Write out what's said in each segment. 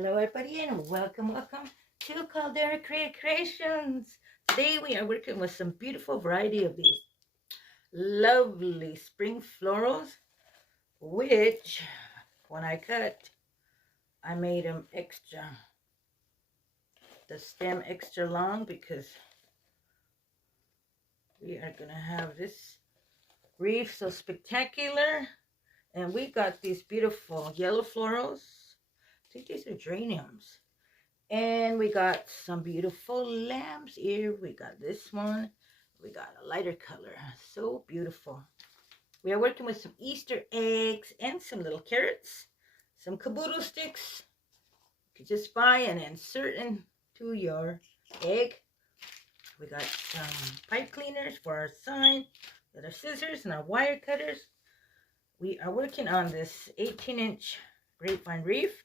Hello everybody and welcome to Caldera Creations. Today we are working with some beautiful variety of these lovely spring florals, which when I cut, I made them the stem extra long, because we are going to have this wreath so spectacular. And we got these beautiful yellow florals. I think these are geraniums. And we got some beautiful lambs here. We got this one. We got a lighter color. So beautiful. We are working with some Easter eggs and some little carrots. Some caboodle sticks. You can just buy and insert into your egg. We got some pipe cleaners for our sign. With our scissors and our wire cutters. We are working on this 18-inch grapevine wreath.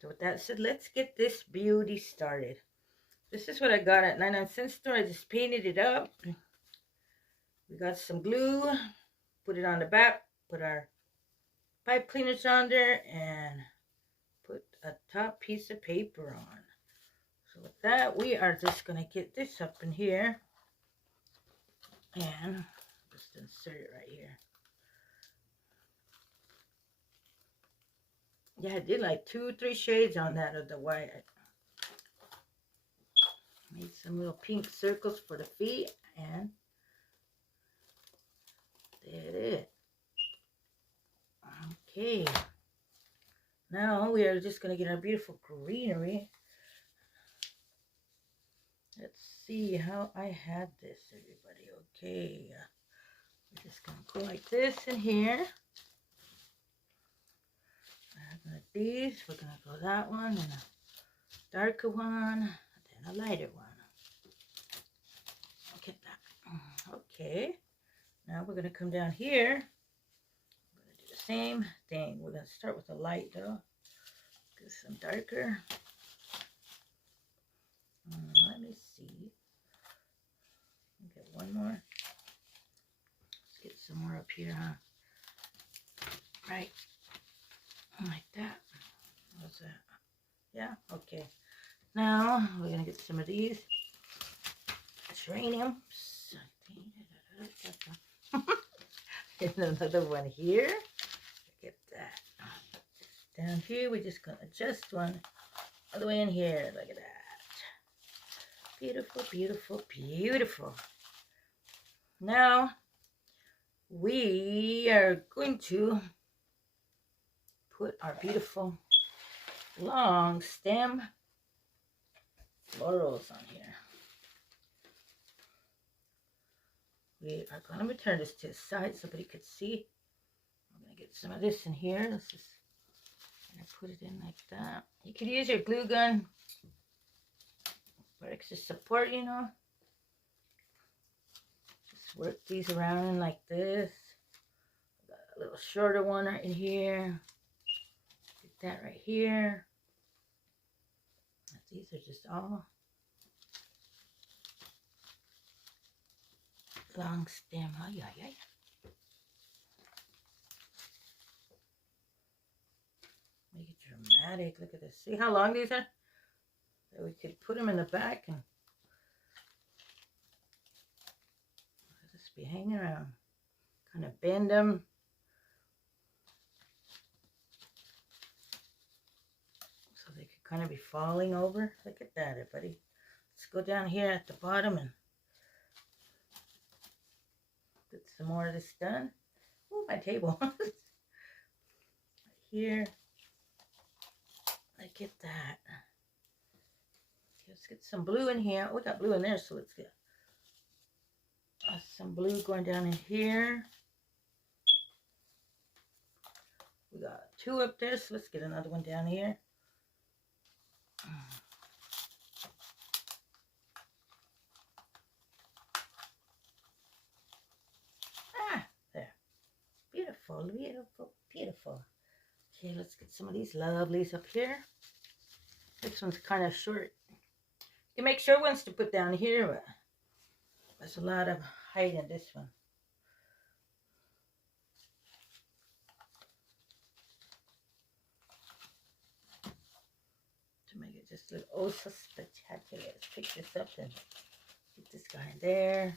So with that said, let's get this beauty started. This is what I got at 99-cent store. I just painted it up. We got some glue. Put it on the back. Put our pipe cleaners on there. And put a top piece of paper on. So with that, we are just going to get this up in here. And just insert it right here. Yeah, I did like 2-3 shades on that of the white. Made some little pink circles for the feet, and there it is. Okay. Now we are just going to get our beautiful greenery. Let's see how I had this, everybody. Okay. We're just going to go like this in here. These, we're going to go that one, and a darker one, then a lighter one. Look at that. Okay. Now we're going to come down here. We're going to do the same thing. We're going to start with a light, though. Get some darker. Let me see. Get one more. Let's get some more up here, huh? Right. Like that. What's that? Yeah, okay. Now we're going to get some of these geraniums. And another one here. Look at that. Down here, we're just going to adjust one all the way in here. Look at that. Beautiful, beautiful, beautiful. Now, we are going to put our beautiful long stem florals on here. We are going to turn this to the side so somebody could see. I'm going to get some of this in here. Let's just put it in like that. You could use your glue gun for extra support, you know. Just work these around like this. Got a little shorter one right in here. Get that right here. These are just all long stem. Oh, yeah, yeah. Make it dramatic. Look at this. See how long these are? So we could put them in the back and just be hanging around. Kind of bend them. So they could kind of be falling over. Look at that, everybody. Let's go down here at the bottom and get some more of this done. Oh, my table. Right here. Look at that. Let's get some blue in here. We got blue in there, so let's get some blue going down in here. We got 2 up there, so let's get another one down here. There. Beautiful, beautiful, beautiful. Okay, let's get some of these lovelies up here. This one's kind of short. You can make short ones to put down here, but there's a lot of height in this one. just look oh so spectacular. Let's pick this up and get this guy in there.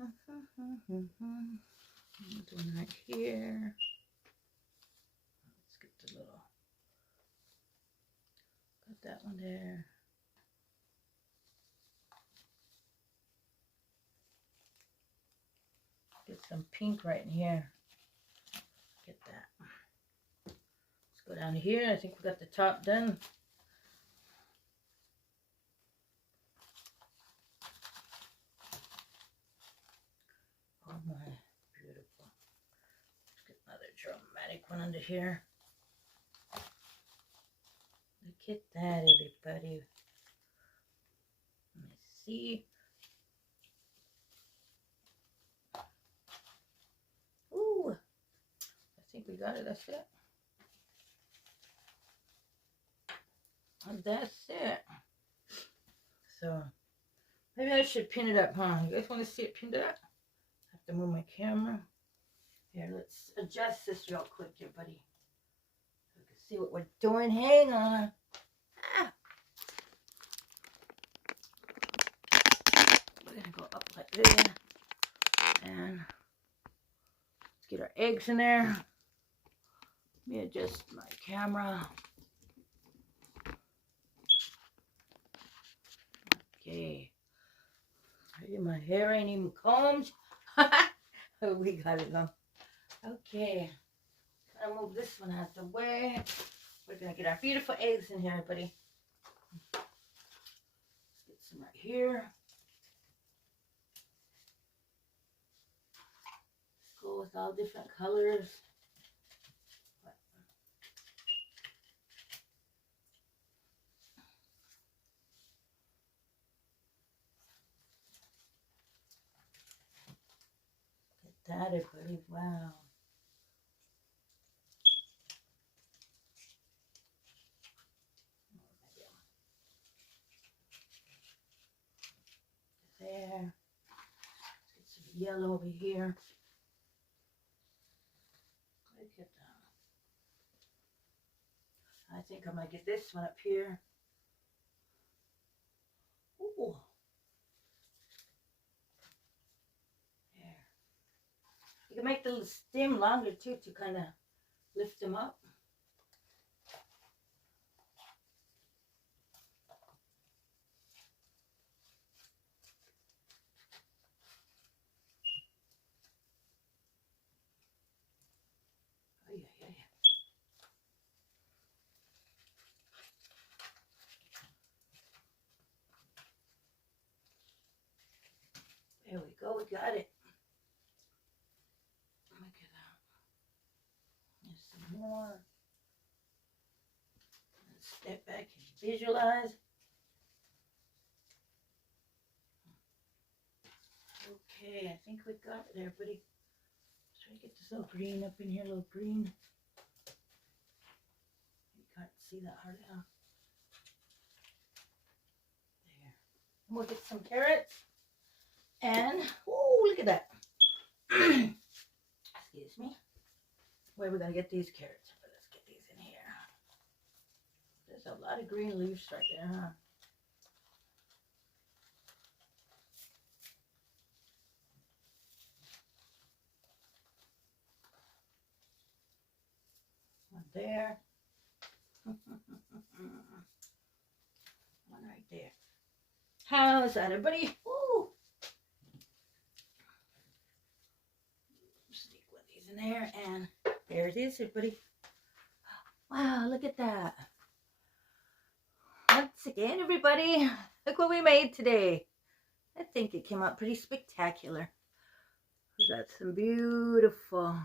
I'm doing right here. Let's get the little, got that one there. Get some pink right in here. Get that. Let's go down here. I think we got the top done. Oh my, beautiful. Let's get another dramatic one under here. Look at that, everybody. Let me see. Ooh, I think we got it. That's it. And that's it. So maybe I should pin it up, huh? You guys want to see it pinned up? I have to move my camera. Here, let's adjust this real quick here, buddy. So we can see what we're doing. Hang on. Ah. We're going to go up like this. And let's get our eggs in there. Let me adjust my camera. Okay. My hair ain't even combed. Oh, we got it though. Okay. Gotta move this one out the way. We're gonna get our beautiful eggs in here, buddy. Let's get some right here. Let's go with all different colors. That is pretty, wow. There. Let's get some yellow over here. Look at that. I think I might get this one up here. Ooh. You can make the stem longer too to kind of lift them up. Oh, yeah. There we go, we got it. More. Let's step back and visualize. Okay, I think we got it there, buddy. Let's try to get this little green up in here, little green. You can't see that hard enough. There. And we'll get some carrots. And, oh, look at that. Excuse me. Where we're going to get these carrots. But let's get these in here. There's a lot of green leaves right there, huh? One there. One right there. How's that, everybody? Woo! Sneak one of these in there, and there it is, everybody. Wow, look at that. Once again, everybody, look what we made today. I think it came out pretty spectacular. We got some beautiful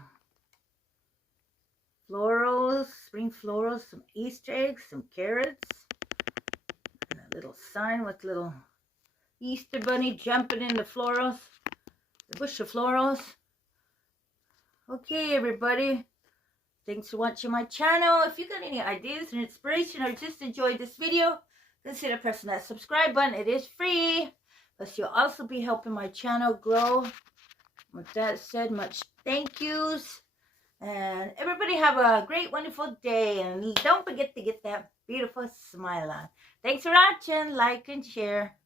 florals, spring florals, some Easter eggs, some carrots, and a little sign with little Easter bunny jumping in the florals, the bush of florals. Okay, everybody. Thanks for watching my channel. If you got any ideas and inspiration or just enjoyed this video, consider pressing that subscribe button. It is free. Plus, you'll also be helping my channel grow. With that said, much thank yous. And everybody have a great, wonderful day. And don't forget to get that beautiful smile on. Thanks for watching. Like and share.